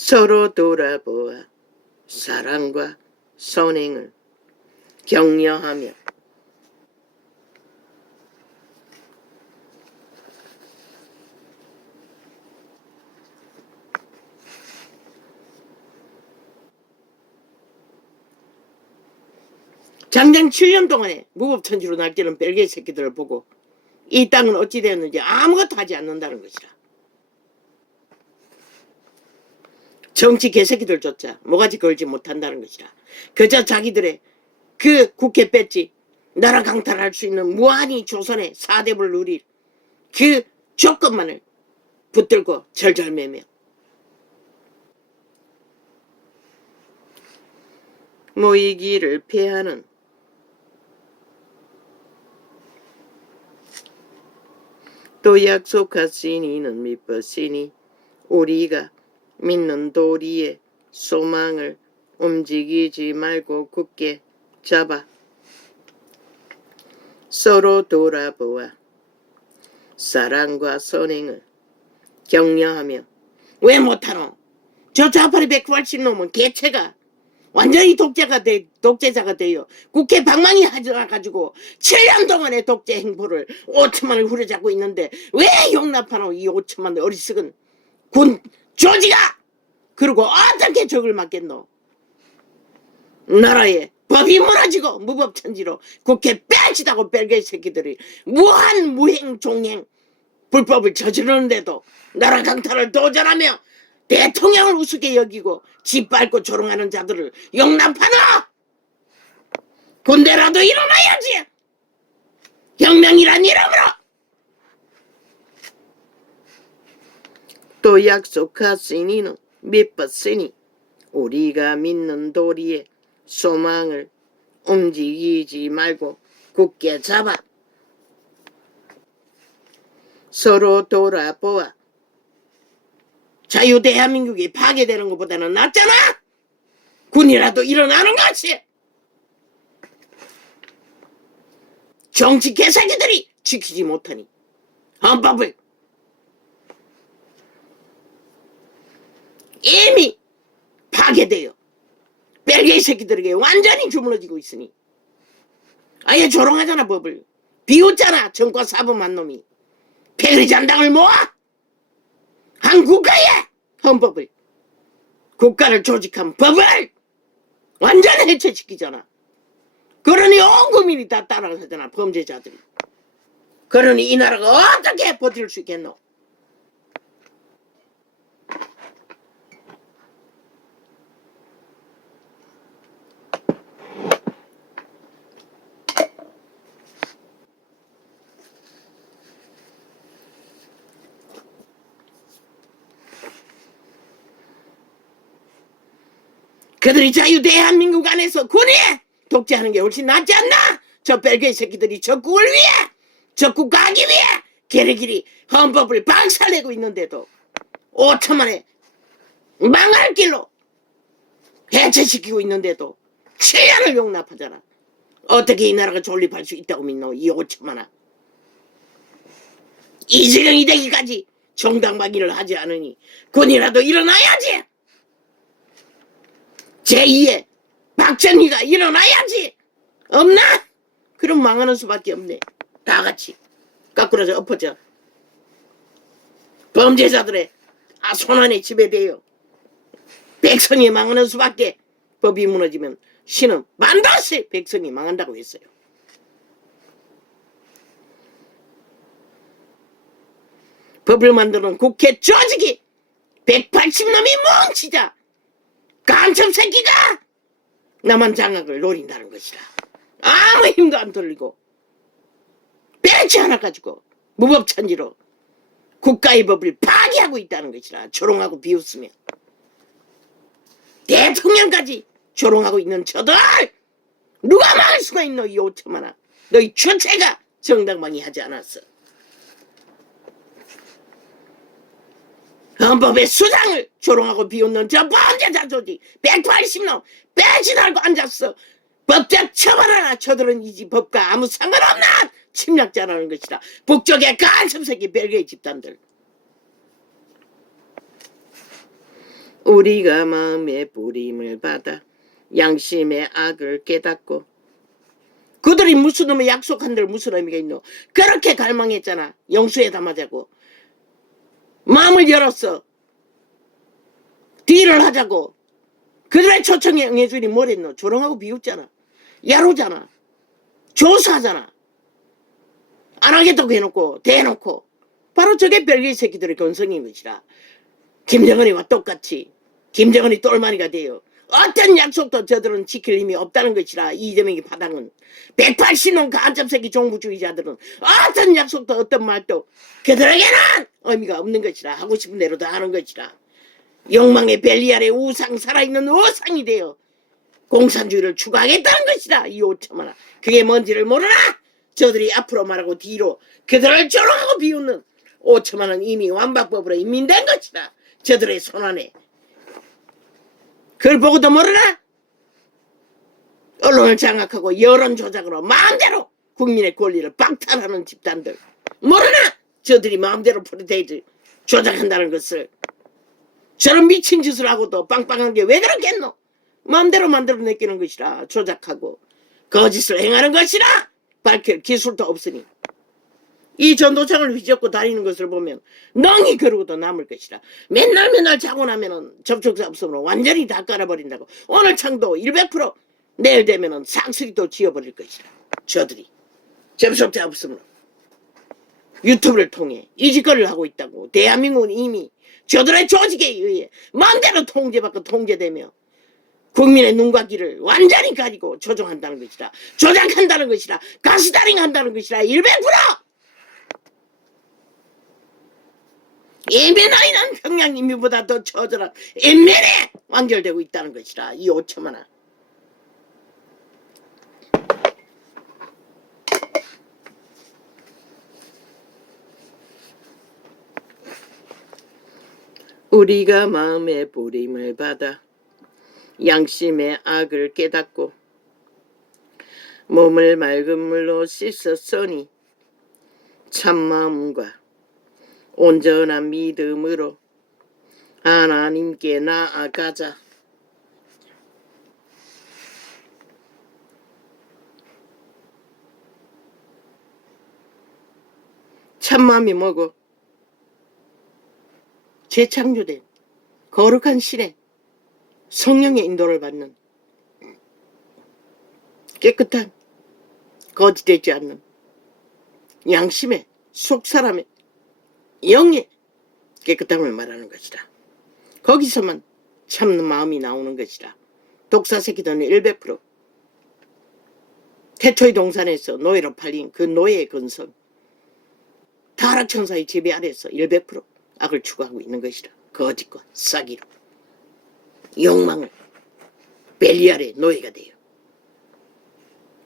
서로 돌아보아 사랑과 선행을 격려하며 장장 7년 동안에 무법천지로 날뛰는 벨기에 새끼들을 보고 이 땅은 어찌 되었는지 아무것도 하지 않는다는 것이라. 정치 개새끼들조차 모가지 걸지 못한다는 것이라. 그저 자기들의 그 국회 뺐지 나라 강탈할 수 있는 무한히 조선의 사대부를 누릴 그 조건만을 붙들고 절절매며 모이기를 패하는 또 약속하신 이는 믿으시니 우리가 믿는 도리의 소망을 움직이지 말고 굳게 잡아 서로 돌아보아 사랑과 선행을 격려하며. 왜 못하노? 저 좌파리 180놈은 개체가 완전히 독재자가 되어 국회 방망이 하져가지고 7년 동안의 독재 행보를 5천만을 후려잡고 있는데 왜 용납하노? 이 5천만 어리석은 군 조지가. 그리고 어떻게 적을 맞겠노? 나라에 법이 무너지고 무법천지로 국회 빼지다고 벨기에 새끼들이 무한 무행 종행 불법을 저지르는데도 나라 강탈을 도전하며 대통령을 우습게 여기고 짓밟고 조롱하는 자들을 용납하나? 군대라도 일어나야지. 혁명이란 이름으로. 또 약속하신 이는 믿었으니 우리가 믿는 도리의 소망을 움직이지 말고 굳게 잡아 서로 돌아보아. 자유 대한민국이 파괴되는 것보다는 낫잖아. 군이라도 일어나는 것이. 정치 개새끼들이 지키지 못하니 헌법을 이미 파괴되어 벨기에 새끼들에게 완전히 주물러지고 있으니 아예 조롱하잖아. 법을 비웃잖아. 정과 사범한 놈이 패거리잔당을 모아 한 국가의 헌법을 국가를 조직한 법을 완전히 해체시키잖아. 그러니 온 국민이 다 따라가잖아. 범죄자들이. 그러니 이 나라가 어떻게 버틸 수 있겠노? 그들이 자유 대한민국 안에서 군이 독재하는 게 훨씬 낫지 않나? 저 벨기에 새끼들이 적국을 위해 적국하기 위해 개래길이 헌법을 박살내고 있는데도 5천만에 망할 길로 해체시키고 있는데도 7년을 용납하잖아. 어떻게 이 나라가 존립할 수 있다고 믿노? 이 5천만아. 이재명이 되기까지 정당방위를 하지 않으니 군이라도 일어나야지. 제2의 박정희가 일어나야지. 없나? 그럼 망하는 수밖에 없네. 다 같이 거꾸로서 엎어져 범죄자들의 손안에 지배되어 백성이 망하는 수밖에. 법이 무너지면 신은 반드시 백성이 망한다고 했어요. 법을 만드는 국회 조직이 180놈이 뭉치자 간첩 새끼가 남한 장악을 노린다는 것이라. 아무 힘도 안 돌리고 배치 하나 가지고 무법천지로 국가의 법을 파괴하고 있다는 것이라. 조롱하고 비웃으며 대통령까지 조롱하고 있는 저들 누가 막을 수가 있노? 이 5천만아. 너희 주체가 정당방위 하지 않았어. 헌법의 수장을 조롱하고 비웃는 저 범죄자 조직 180놈 배지 달고 앉았어. 법적 처벌하나. 저들은 이 집 법과 아무 상관없는 침략자라는 것이라. 북쪽의 간첩새끼 벨기에 집단들. 우리가 마음의 뿌림을 받아 양심의 악을 깨닫고. 그들이 무슨 놈의 약속한 대로 무슨 의미가 있노? 그렇게 갈망했잖아. 영수회담하자고. 마음을 열었어. 딜을 하자고. 그들의 초청에 응해주니 뭘 했노? 조롱하고 비웃잖아. 야로잖아. 조사하잖아. 안 하겠다고 해놓고 대놓고. 바로 저게 벨기에 새끼들의 건성인 것이라. 김정은이와 똑같이 김정은이 똘마니가 돼요. 어떤 약속도 저들은 지킬 힘이 없다는 것이라. 이재명이 파당은 180년 간첩새끼 종부주의자들은 어떤 약속도 어떤 말도 그들에게는 의미가 없는 것이라. 하고 싶은 대로 다 하는 것이라. 욕망의 벨리 아래 우상 살아있는 우상이 되어 공산주의를 추구하겠다는 것이다. 이 오참하나. 그게 뭔지를 모르나? 저들이 앞으로 말하고 뒤로 그들을 조롱하고 비웃는 오참하는 이미 완박법으로 인민된 것이다. 저들의 손안에. 그걸 보고도 모르나? 언론을 장악하고 여론 조작으로 마음대로 국민의 권리를 박탈하는 집단들. 모르나? 저들이 마음대로 프로테이지 조작한다는 것을. 저런 미친 짓을 하고도 빵빵한 게 왜 그렇겠노? 마음대로 만들어 내끼는 것이라. 조작하고 거짓을 행하는 것이라. 밝힐 기술도 없으니. 이 전도창을 휘젓고 다니는 것을 보면 넝이 그러고도 남을 것이라. 맨날 자고 나면은 접촉사 없으므로 완전히 다 깔아버린다고. 오늘 창도 100% 내일 되면은 싹쓸이 또 지워버릴 것이라. 저들이 접촉자 없으므로 유튜브를 통해 이 짓거리를 하고 있다고. 대한민국은 이미 저들의 조직에 의해 마음대로 통제받고 통제되며 국민의 눈과 귀를 완전히 가리고 조종한다는 것이라. 조작한다는 것이라. 가스다링 한다는 것이라. 100%! 예민하이는 평양 인민보다 더 처절한 인민에 완결되고 있다는 것이라. 이 오천만아. 우리가 마음의 뿌림을 받아 양심의 악을 깨닫고 몸을 맑은 물로 씻었으니 참마음과 온전한 믿음으로 하나님께 나아가자. 참마음이 뭐고? 재창조된 거룩한 신의 성령의 인도를 받는 깨끗한 거짓되지 않는 양심의 속사람의 영의 깨끗함을 말하는 것이다. 거기서만 참는 마음이 나오는 것이다. 독사새끼들은 100% 태초의 동산에서 노예로 팔린 그 노예의 근성, 타락천사의 지배 아래서 100% 악을 추구하고 있는 것이다. 거짓과 사기로 욕망을 벨리 아래 노예가 돼요.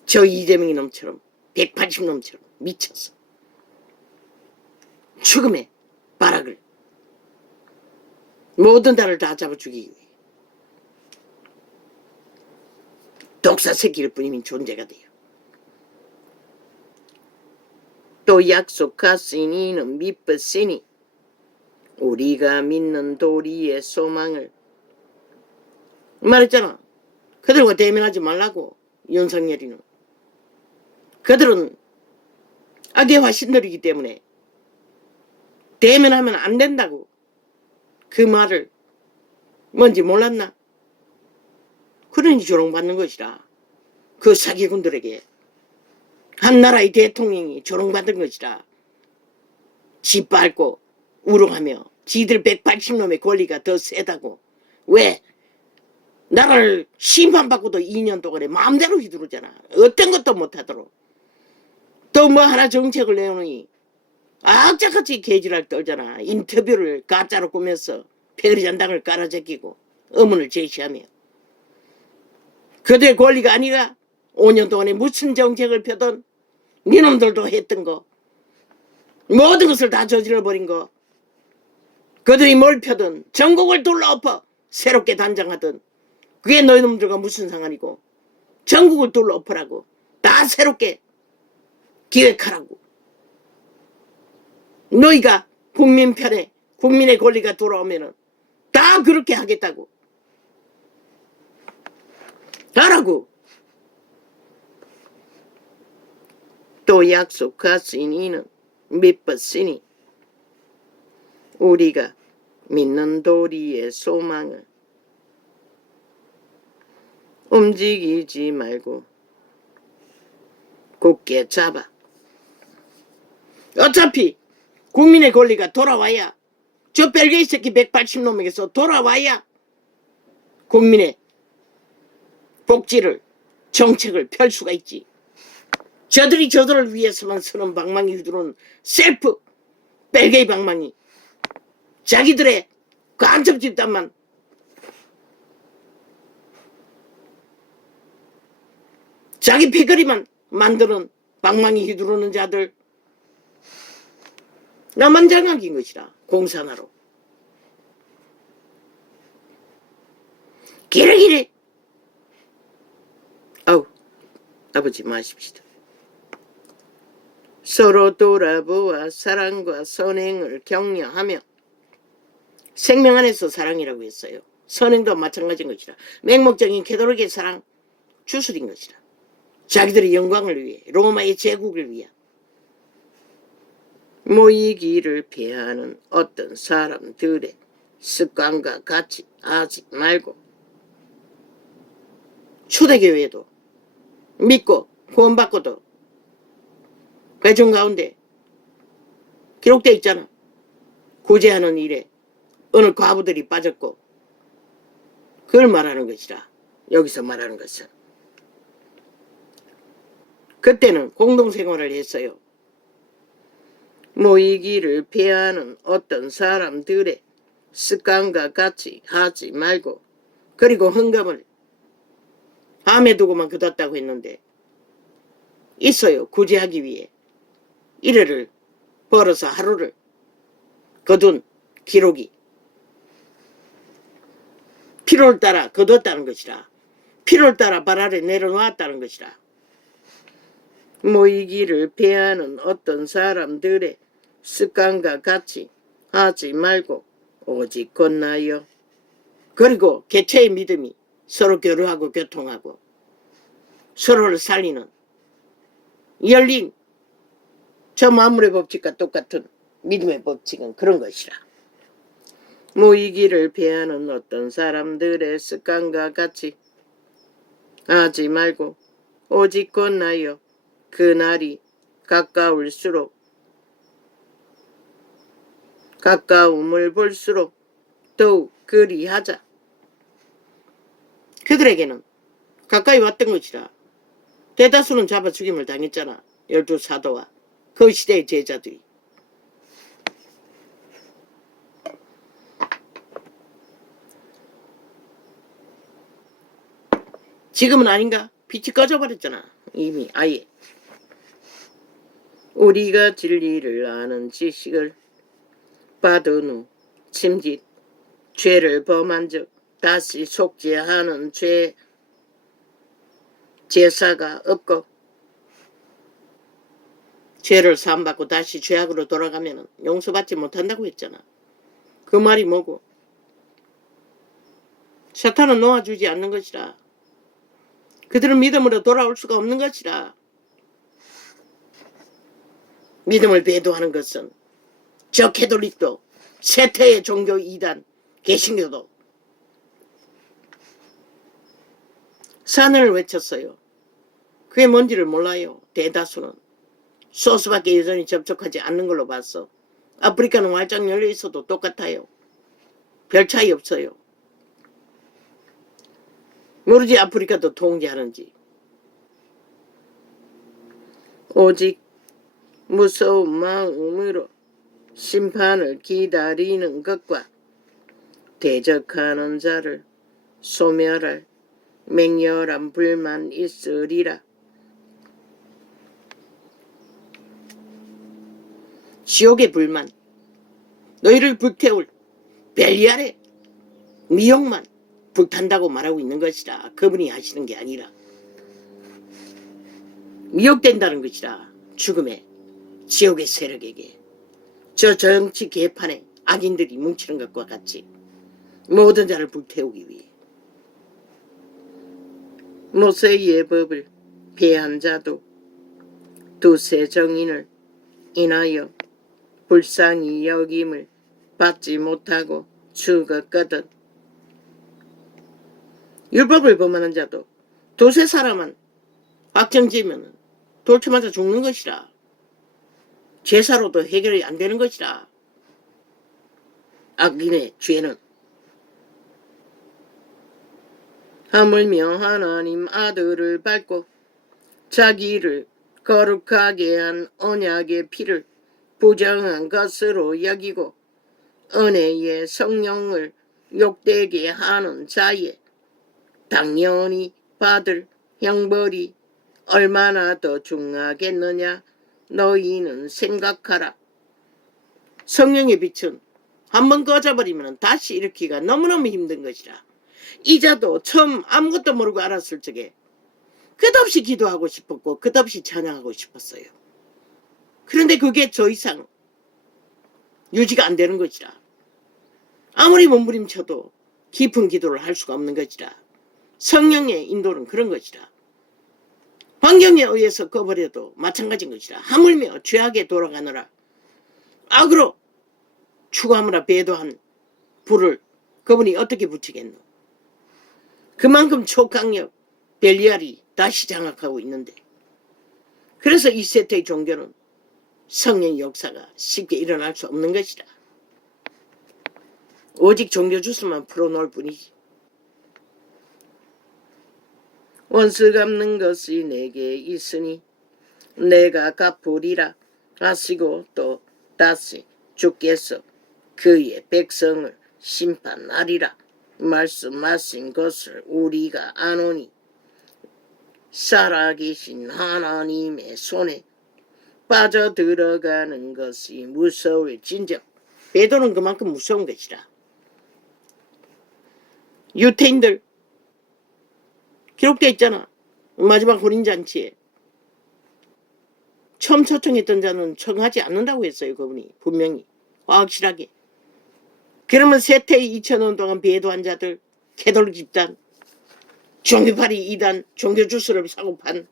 저 이재명이 놈처럼 180놈처럼 미쳤어. 죽음의 바락을 모든 달을 다 잡아 죽이기 위해 독사 새끼일 뿐이면 존재가 돼요. 또 약속하시니 이는 믿으시니 우리가 믿는 도리의 소망을. 말했잖아. 그들과 대면하지 말라고. 윤석열이는. 그들은 악의 화신들이기 때문에 대면하면 안 된다고. 그 말을 뭔지 몰랐나? 그러니 조롱받는 것이라. 그 사기꾼들에게 한 나라의 대통령이 조롱받은 것이라. 짓밟고 우롱하며 지들 180놈의 권리가 더 세다고. 왜? 나라를 심판받고도 2년 동안에 마음대로 휘두르잖아. 어떤 것도 못하도록. 또 뭐 하나 정책을 내오니 악착같이 개지랄 떨잖아. 인터뷰를 가짜로 꾸며서 패거리잔당을 깔아제끼고 의문을 제시하며. 그들의 권리가 아니라 5년 동안에 무슨 정책을 펴던 니놈들도 했던 거, 모든 것을 다 저질러버린 거, 그들이 뭘 펴든 전국을 둘러엎어 새롭게 단장하던 그게 너희놈들과 무슨 상관이고. 전국을 둘러엎으라고. 다 새롭게 기획하라고. 너희가 국민 편에 국민의 권리가 돌아오면은 다 다 그렇게 하겠다고. 하라고. 또 약속하시니는 믿었으니 우리가 믿는 도리의 소망을 움직이지 말고 굳게 잡아. 어차피 국민의 권리가 돌아와야, 저 벨기에 새끼 180놈에게서 돌아와야 국민의 복지를, 정책을 펼 수가 있지. 저들이 저들을 위해서만 쓰는 방망이 휘두르는 셀프 벨기에 방망이, 자기들의 간첩 집단만 자기 패거리만 만드는 방망이 휘두르는 자들, 나만 장악인 것이라. 공산화로 기레기래. 아우, 아버지 마십시다. 서로 돌아보아 사랑과 선행을 격려하며, 생명 안에서 사랑이라고 했어요. 선행도 마찬가지인 것이라. 맹목적인 캐톨릭의 사랑 주술인 것이라. 자기들의 영광을 위해, 로마의 제국을 위해 모이기를 피하는 어떤 사람들의 습관과 같이 하지 말고, 초대교회도 믿고 구원받고도 회중 가운데 기록되어 있잖아. 구제하는 일에 어느 과부들이 빠졌고, 그걸 말하는 것이라. 여기서 말하는 것은 그때는 공동생활을 했어요. 모이기를 피하는 어떤 사람들의 습관과 같이 하지 말고, 그리고 헌금을 밤에 두고만 거뒀다고 했는데 있어요. 구제하기 위해 일회를 벌어서 하루를 거둔 기록이 필요를 따라 거뒀다는 것이라. 필요를 따라 발 아래 내려놓았다는 것이라. 모이기를 피하는 어떤 사람들의 습관과 같이 하지 말고 오직 건나여. 그리고 개체의 믿음이 서로 교류하고 교통하고 서로를 살리는 열린 저 만물의 법칙과 똑같은 믿음의 법칙은 그런 것이라. 모이기를 피하는 어떤 사람들의 습관과 같이 하지 말고 오직 건나여. 그날이 가까울수록, 가까움을 볼수록 더욱 그리하자. 그들에게는 가까이 왔던 것이라. 대다수는 잡아 죽임을 당했잖아. 12사도와 그 시대의 제자들이. 지금은 아닌가? 빛이 꺼져버렸잖아. 이미 아예. 우리가 진리를 아는 지식을 받은 후 침짓, 죄를 범한 적 다시 속죄하는 제사가 없고, 죄를 사함받고 다시 죄악으로 돌아가면 용서받지 못한다고 했잖아. 그 말이 뭐고? 사탄은 놓아주지 않는 것이라. 그들은 믿음으로 돌아올 수가 없는 것이라. 믿음을 배도하는 것은 저 캐톨릭도, 세태의 종교 이단, 개신교도 산을 외쳤어요. 그게 뭔지를 몰라요. 대다수는 소수밖에 여전히 접촉하지 않는 걸로 봤어. 아프리카는 활짝 열려 있어도 똑같아요. 별 차이 없어요. 모르지 아프리카도 통제하는지. 오직 무서운 마음으로 심판을 기다리는 것과 대적하는 자를 소멸할 맹렬한 불만 있으리라. 지옥의 불만, 너희를 불태울 벨리알의 미혹만 불탄다고 말하고 있는 것이라. 그분이 하시는 게 아니라 미혹된다는 것이라. 죽음의 지옥의 세력에게 저 정치 개판에 악인들이 뭉치는 것과 같이 모든 자를 불태우기 위해. 모세의 법을 폐한 자도 두세 정인을 인하여 불쌍히 여김을 받지 못하고 죽었거든. 율법을 범하는 자도 두세 사람은 확정지으면 돌쳐 맞아 죽는 것이라. 제사로도 해결이 안 되는 것이라. 악인의 죄는. 하물며 하나님 아들을 밟고 자기를 거룩하게 한 언약의 피를 부정한 것으로 여기고 은혜의 성령을 욕되게 하는 자에 당연히 받을 형벌이 얼마나 더 중하겠느냐 너희는 생각하라. 성령의 빛은 한번 꺼져버리면 다시 일으키기가 너무너무 힘든 것이라. 이 자도 처음 아무것도 모르고 알았을 적에 끝없이 기도하고 싶었고 끝없이 찬양하고 싶었어요. 그런데 그게 더 이상 유지가 안 되는 것이라. 아무리 몸부림쳐도 깊은 기도를 할 수가 없는 것이라. 성령의 인도는 그런 것이라. 환경에 의해서 꺼버려도 마찬가지인 것이라. 하물며 죄악에 돌아가느라 악으로 추구하느라 배도한 불을 그분이 어떻게 붙이겠노. 그만큼 초강력 벨리알이 다시 장악하고 있는데, 그래서 이 세태의 종교는 성령의 역사가 쉽게 일어날 수 없는 것이다. 오직 종교 주스만 풀어놓을 뿐이지. 원수 갚는 것이 내게 있으니 내가 갚으리라 하시고 또 다시 주께서 그의 백성을 심판하리라 말씀하신 것을 우리가 아노니 살아계신 하나님의 손에 빠져들어가는 것이 무서울진저. 베드로는 그만큼 무서운 것이라. 유태인들 기록되어 있잖아. 마지막 혼인잔치에 처음 초청했던 자는 청하지 않는다고 했어요. 그분이 분명히 확실하게. 그러면 세태의 2000년 동안 배도한 자들, 캐톨릭 집단, 종교파리 이단, 종교 주스를 사고 판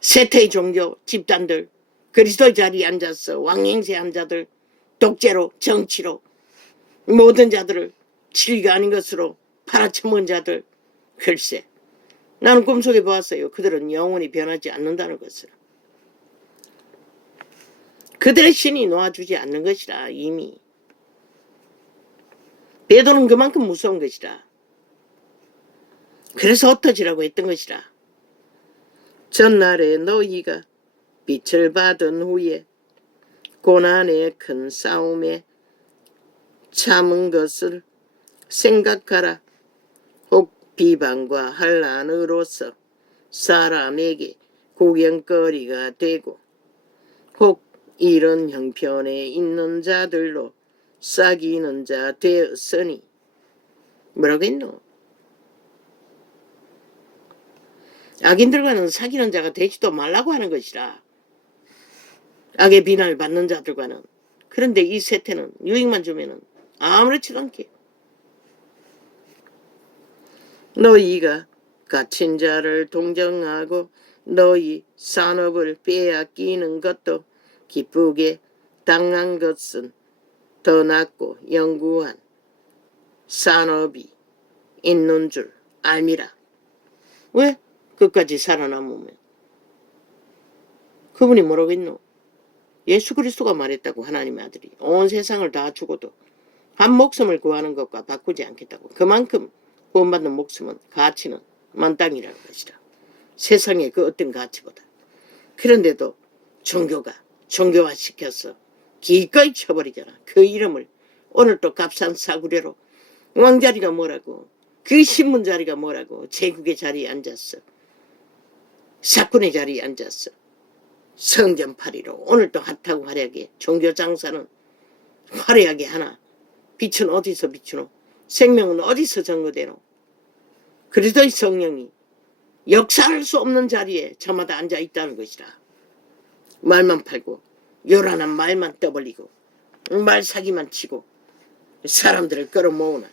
세태의 종교 집단들, 그리스도의 자리에 앉아서 왕행세한 자들, 독재로 정치로 모든 자들을 진리가 아닌 것으로 팔아쳐먹은 자들, 글쎄 나는 꿈속에 보았어요. 그들은 영원히 변하지 않는다는 것을. 그들의 신이 놓아주지 않는 것이라. 이미 베드로는 그만큼 무서운 것이라. 그래서 흩어지라고 했던 것이라. 전날에 너희가 빛을 받은 후에 고난의 큰 싸움에 참은 것을 생각하라. 혹 비방과 환난으로서 사람에게 구경거리가 되고 혹 이런 형편에 있는 자들로 사귀는 자 되었으니. 뭐라고 했노? 악인들과는 사귀는 자가 되지도 말라고 하는 것이라. 악의 비난을 받는 자들과는. 그런데 이 세태는 유익만 주면은 아무렇지도 않게. 너희가 갇힌 자를 동정하고 너희 산업을 빼앗기는 것도 기쁘게 당한 것은 더 낫고 영구한 산업이 있는 줄 알미라. 왜? 끝까지 살아남으면. 그분이 뭐라고 했노? 예수 그리스도가 말했다고. 하나님의 아들이 온 세상을 다 주고도 한 목숨을 구하는 것과 바꾸지 않겠다고. 그만큼 구원받는 목숨은 가치는 만땅이라는 것이라. 세상의 그 어떤 가치보다. 그런데도 종교가 종교화시켜서 기꺼이 쳐버리잖아. 그 이름을 오늘 또 값싼 사구려로 왕자리가 뭐라고, 그 신문자리가 뭐라고, 제국의 자리에 앉았어. 사건의 자리에 앉았어. 성전파리로 오늘 또 핫하고 화려하게 종교장사는 화려하게 하나. 빛은 어디서 비추노? 생명은 어디서 증거되노? 그리스도의 성령이 역사할 수 없는 자리에 저마다 앉아있다는 것이라. 말만 팔고 요란한 말만 떠벌리고 말사기만 치고 사람들을 끌어모으나.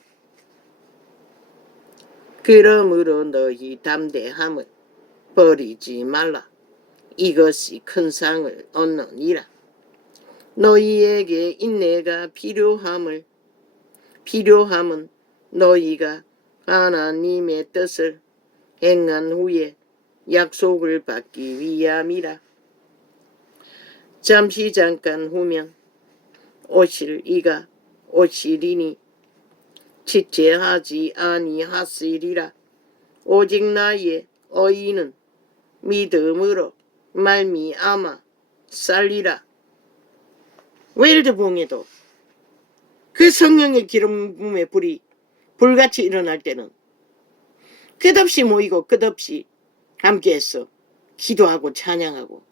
그러므로 너희 담대함을 버리지 말라. 이것이 큰 상을 얻느니라. 너희에게 인내가 필요함은 너희가 하나님의 뜻을 행한 후에 약속을 받기 위함이라. 잠시 잠깐 후면 오실 이가 오시리니 지체하지 아니하시리라. 오직 나의 의인은 믿음으로 말미암아 살리라. 웰드봉에도 그 성령의 기름 부음의 불이 불같이 일어날 때는 끝없이 모이고 끝없이 함께해서 기도하고 찬양하고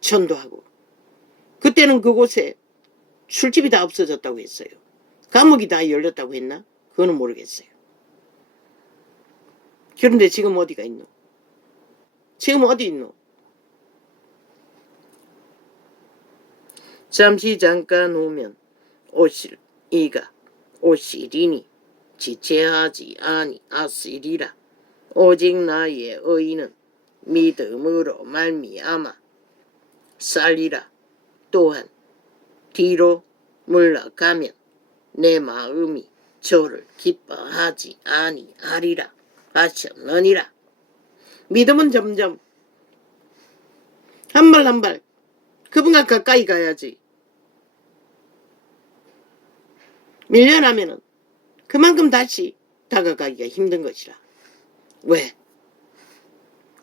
전도하고, 그때는 그곳에 술집이 다 없어졌다고 했어요. 감옥이 다 열렸다고 했나? 그거는 모르겠어요. 그런데 지금 어디가 있노? 지금 어디 있노? 잠시 잠깐 후면 오실 이가 오시리니 지체하지 아니하시리라. 오직 나의 의인은 믿음으로 말미암아 살리라. 또한 뒤로 물러가면 내 마음이 저를 기뻐하지 아니하리라 하셨느니라. 믿음은 점점 한 발 한 발 그분과 가까이 가야지. 밀려나면은 그만큼 다시 다가가기가 힘든 것이라. 왜?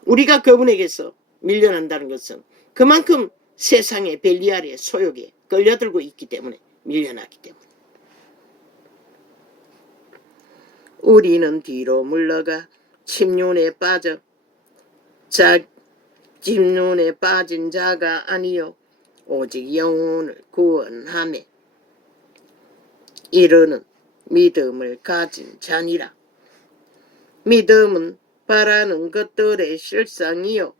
우리가 그분에게서 밀려난다는 것은 그만큼 세상의 벨리알의 소욕에 끌려들고 있기 때문에, 밀려나기 때문에. 우리는 뒤로 물러가 침륜에 빠진 자가 아니요 오직 영혼을 구원하며 이르는 믿음을 가진 자니라. 믿음은 바라는 것들의 실상이요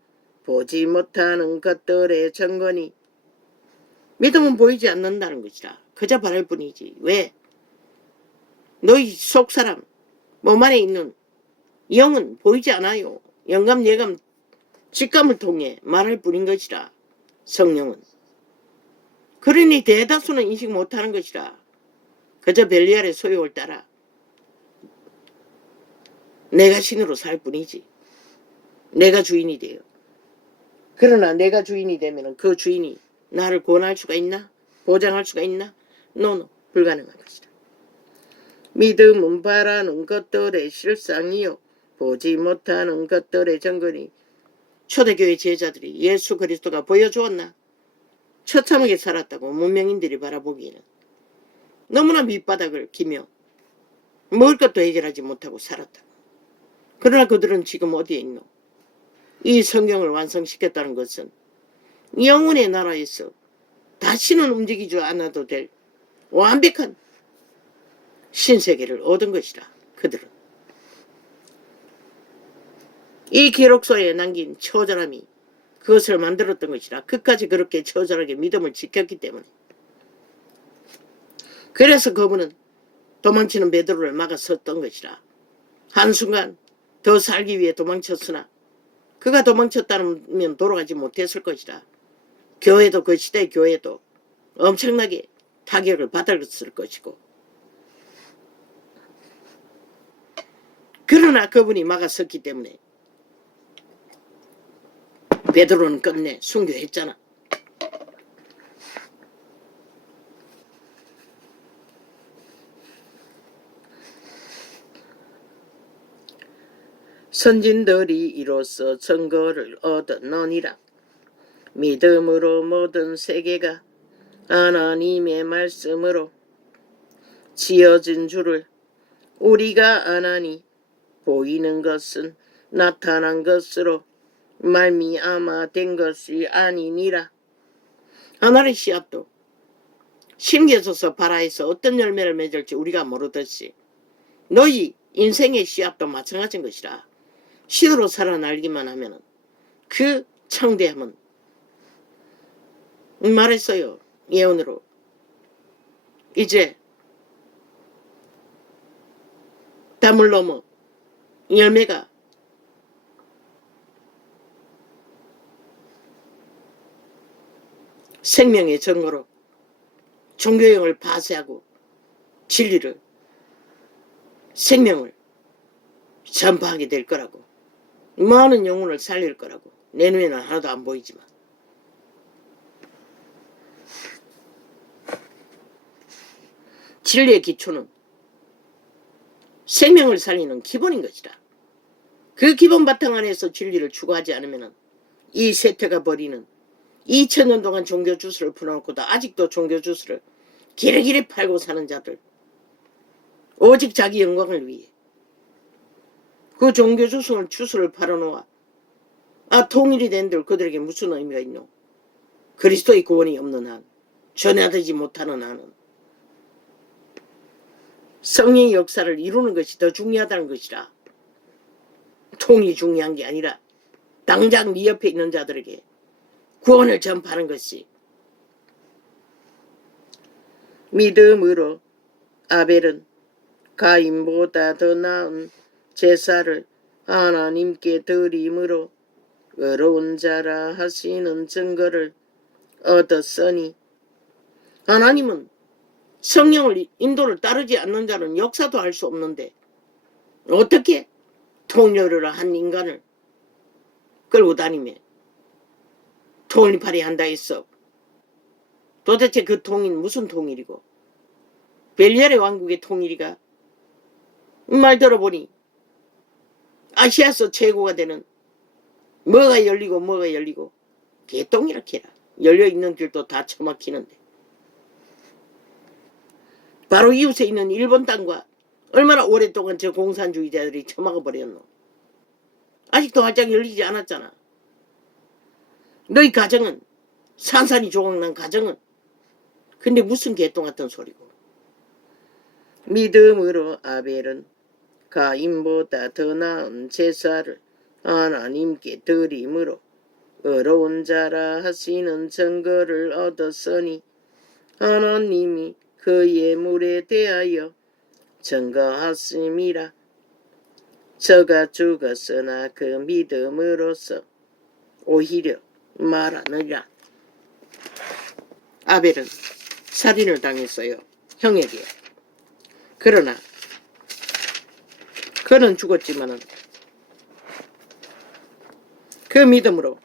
보지 못하는 것들의 증거니. 믿음은 보이지 않는다는 것이라. 그저 바랄 뿐이지. 왜? 너희 속사람 몸 안에 있는 영은 보이지 않아요. 영감 예감 직감을 통해 말할 뿐인 것이라. 성령은. 그러니 대다수는 인식 못하는 것이라. 그저 벨리알의 소욕을 따라 내가 신으로 살 뿐이지. 내가 주인이 돼요. 그러나 내가 주인이 되면 그 주인이 나를 권할 수가 있나? 보장할 수가 있나? 노, 불가능한 것이다. 믿음은 바라는 것들의 실상이요 보지 못하는 것들의 증거니. 초대교회 제자들이 예수 그리스도가 보여주었나? 처참하게 살았다고 문명인들이 바라보기에는 너무나 밑바닥을 기며 먹을 것도 해결하지 못하고 살았다. 그러나 그들은 지금 어디에 있노? 이 성경을 완성시켰다는 것은 영혼의 나라에서 다시는 움직이지 않아도 될 완벽한 신세계를 얻은 것이라. 그들은 이 기록서에 남긴 처절함이 그것을 만들었던 것이라. 끝까지 그렇게 처절하게 믿음을 지켰기 때문에. 그래서 그분은 도망치는 베드로를 막아섰던 것이라. 한순간 더 살기 위해 도망쳤으나 그가 도망쳤다면 돌아가지 못했을 것이라. 교회도, 그 시대의 교회도 엄청나게 타격을 받았을 것이고, 그러나 그분이 막아섰기 때문에 베드로는 끝내 순교했잖아. 선진들이 이로써 증거를 얻었느니라. 믿음으로 모든 세계가 하나님의 말씀으로 지어진 줄을 우리가 아나니 보이는 것은 나타난 것으로 말미암아 된 것이 아니니라. 하늘의 씨앗도 심겨져서 발아에서 어떤 열매를 맺을지 우리가 모르듯이 너희 인생의 씨앗도 마찬가지인 것이라. 신으로 살아날기만 하면 그 창대함은, 말했어요. 예언으로. 이제 담을 넘어 열매가 생명의 증거로 종교형을 파쇄하고 진리를, 생명을 전파하게 될 거라고. 많은 영혼을 살릴 거라고. 내 눈에는 하나도 안 보이지만. 진리의 기초는 생명을 살리는 기본인 것이다. 그 기본 바탕 안에서 진리를 추구하지 않으면 이 세태가 버리는 2000년 동안 종교 주스를 풀어놓고도 아직도 종교 주스를 기레기레 팔고 사는 자들, 오직 자기 영광을 위해 그 종교 주스를 팔아놓아 통일이 된들 그들에게 무슨 의미가 있노? 그리스도의 구원이 없는 한, 전해되지 못하는 한은 성령의 역사를 이루는 것이 더 중요하다는 것이라. 통이 중요한 게 아니라 당장 네 옆에 있는 자들에게 구원을 전파하는 것이. 믿음으로 아벨은 가인보다 더 나은 제사를 하나님께 드림으로 의로운 자라 하시는 증거를 얻었으니. 하나님은 성령을 인도를 따르지 않는 자는 역사도 할 수 없는데 어떻게 통일을 한 인간을 끌고 다니며 통일팔이 한다 했어. 도대체 그 통일 무슨 통일이고 벨리알의 왕국의 통일이가? 말 들어보니 아시아서 최고가 되는 뭐가 열리고 개똥이라 캐라. 열려있는 길도 다 처막히는데 바로 이웃에 있는 일본 땅과 얼마나 오랫동안 저 공산주의자들이 처막아 버렸노. 아직도 활짝 열리지 않았잖아. 너희 가정은 산산이 조각난 가정은 근데 무슨 개똥 같은 소리고. 믿음으로 아벨은 가인보다 더 나은 제사를 하나님께 드림으로 의로운 자라 하시는 증거를 얻었으니 하나님이 그 예물에 대하여 증거하심이라. 저가 죽었으나 그 믿음으로써 오히려 말하느냐. 아벨은 살인을 당했어요, 형에게. 그러나 그는 죽었지만은 그 믿음으로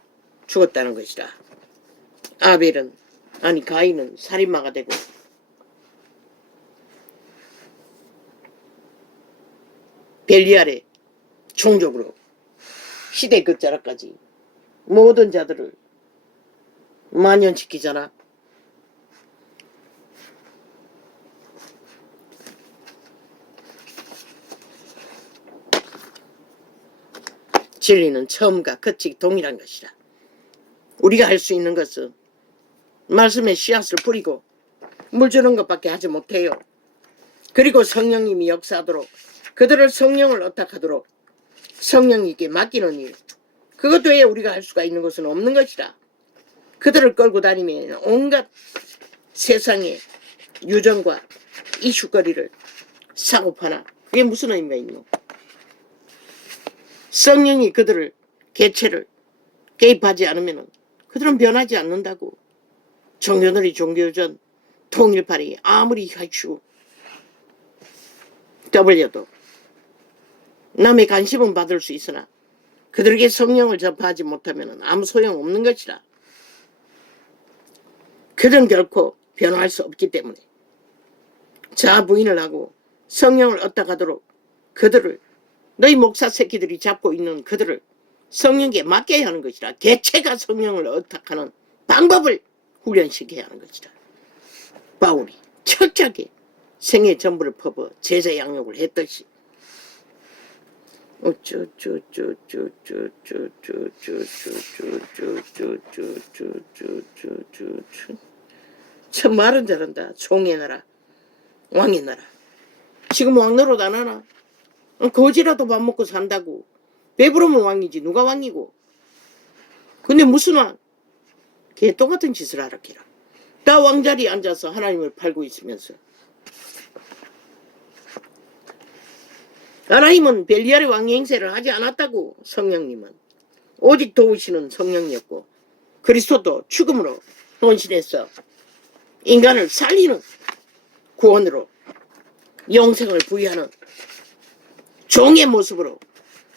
죽었다는 것이다. 가인은 살인마가 되고 벨리알의 종족으로 시대 끝자락까지 모든 자들을 만연시키잖아. 진리는 처음과 끝이 동일한 것이라. 우리가 할 수 있는 것은 말씀의 씨앗을 뿌리고 물 주는 것밖에 하지 못해요. 그리고 성령님이 역사하도록, 그들을 성령을 어탁하도록 성령님께 맡기는 일, 그것 외에 우리가 할 수가 있는 것은 없는 것이라. 그들을 끌고 다니면 온갖 세상의 유전과 이슈거리를 사고파나. 그게 무슨 의미가 있노? 성령이 그들을 개체를 개입하지 않으면 그들은 변하지 않는다고. 종교들이 종교전 통일팔이 아무리 하시고 떠벌려도 남의 관심은 받을 수 있으나 그들에게 성령을 접하지 못하면 아무 소용없는 것이라. 그들은 결코 변화할 수 없기 때문에 자아 부인을 하고 성령을 얻어가도록 그들을, 너희 목사 새끼들이 잡고 있는 그들을 성령께 맡겨야 하는 것이라. 개체가 성령을 얻어가는 방법을 훈련시켜야 하는 것이라. 바울이 철저하게 생애 전부를 퍼부어 제자 양육을 했듯이 참 말은 잘한다. 종의 나라, 왕의 나라. 지금 왕노릇 안 하나? 거지라도 밥 먹고 산다고. 배부르면 왕이지 누가 왕이고. 근데 무슨 왕? 개똥 같은 짓을 하라키라. 다 왕자리에 앉아서 하나님을 팔고 있으면서 하나님은 벨리알의 왕의 행세를 하지 않았다고. 성령님은 오직 도우시는 성령이었고, 그리스도도 죽음으로 헌신해서 인간을 살리는 구원으로 영생을 부여하는 종의 모습으로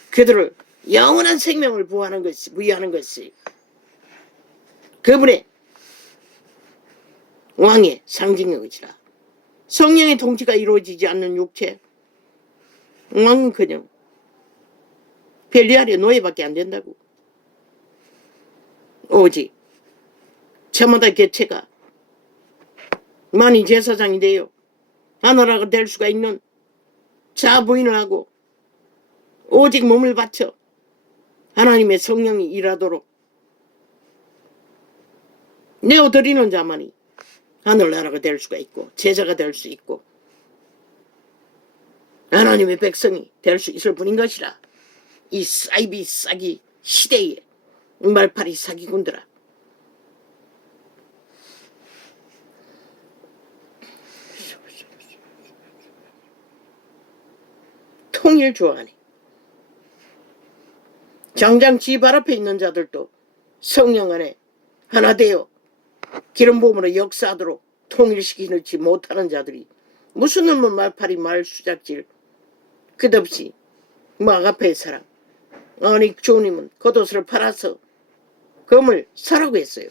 그들을 영원한 생명을 부여하는 것이 그분의 왕의 상징인 것이라. 성령의 통치가 이루어지지 않는 육체, 왕은 그냥 벨리알의 노예밖에 안 된다고. 오직 저마다 개체가 만인 제사장이 되어 하나라가 될 수가 있는 자부인을 하고 오직 몸을 바쳐 하나님의 성령이 일하도록 내어드리는 자만이 하늘나라가 될 수가 있고 제자가 될 수 있고 하나님의 백성이 될 수 있을 뿐인 것이라. 이 사이비 사기 시대에 말파리 사기꾼들아, 통일 좋아하네. 장장 지 발 앞에 있는 자들도 성령 안에 하나 되어 기름 부음으로 역사하도록 통일시키지 못하는 자들이 무슨 놈은 말파리 말수작질 끝없이 아가페의 사랑. 아니 주님은 겉옷을 팔아서 금을 사라고 했어요.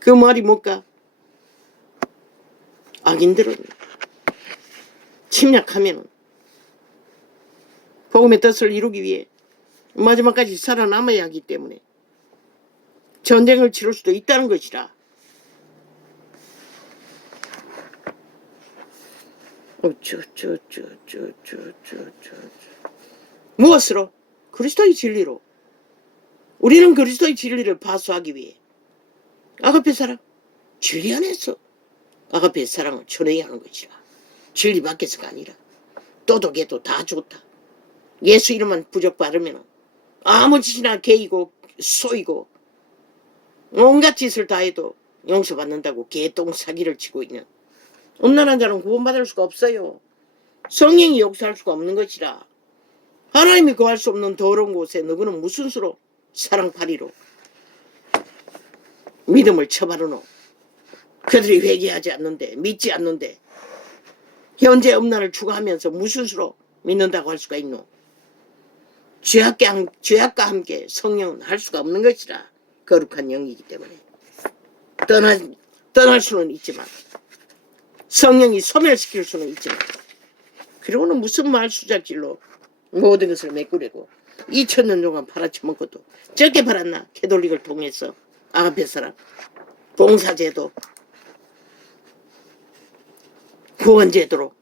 그 말이 뭘까? 악인들은 침략하면 복음의 뜻을 이루기 위해 마지막까지 살아남아야 하기 때문에 전쟁을 치를 수도 있다는 것이라. 무엇으로? 그리스도의 진리로. 우리는 그리스도의 진리를 파수하기 위해 아가페 사랑, 진리 안에서 아가페 사랑을 전해야 하는 것이라. 진리 밖에서가 아니라. 도덕에도 다 좋다. 예수 이름만 부적 바르면 아무 짓이나 개이고 소이고 온갖 짓을 다 해도 용서받는다고 개똥 사기를 치고 있는 음란한 자는 구원받을 수가 없어요. 성령이 역사할 수가 없는 것이라. 하나님이 구할 수 없는 더러운 곳에 너희는 무슨 수로 사랑파리로 믿음을 쳐바르노. 그들이 회개하지 않는데, 믿지 않는데 현재 음란을 추구하면서 무슨 수로 믿는다고 할 수가 있노. 죄악과 함께 성령은 할 수가 없는 것이라. 거룩한 영이기 때문에 떠날 수는 있지만 성령이 소멸시킬 수는 있지만, 그리고는 무슨 말수작질로 모든 것을 메꾸려고 2000년 동안 팔아쳐먹고도 적게 팔았나. 캐톨릭을 통해서 아가페 사랑, 봉사제도, 구원제도로